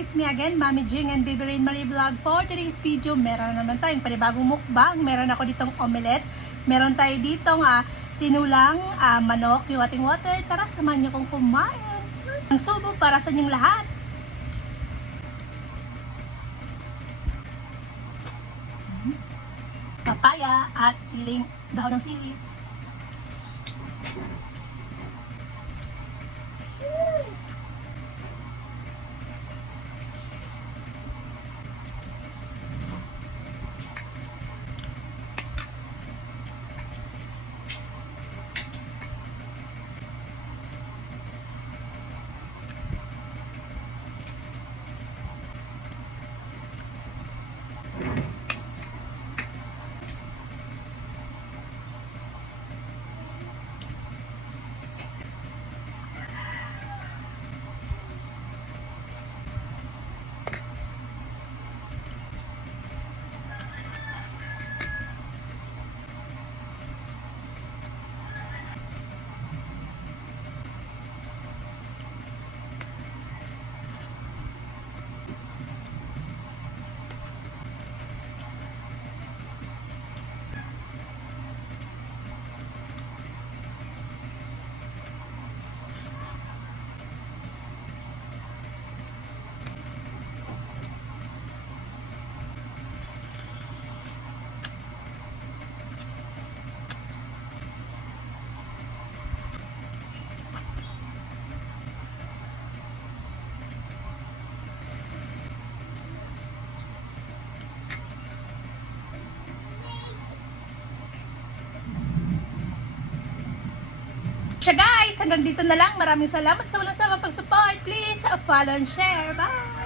it's me again, Mami Jing and Baby Rain Marie Vlog. For today's video, meron naman tayong panibagong mukbang. Meron ako ditong omelette. Meron tayo ditong tinulang manok, yung ating water. Tara, samahan niyo kong kumain. Ang subo para sa inyong lahat. Papaya at siling, dahon ng sili. So guys, hanggang dito na lang. Maraming salamat sa walang sama pag-support. Please follow and share. Bye!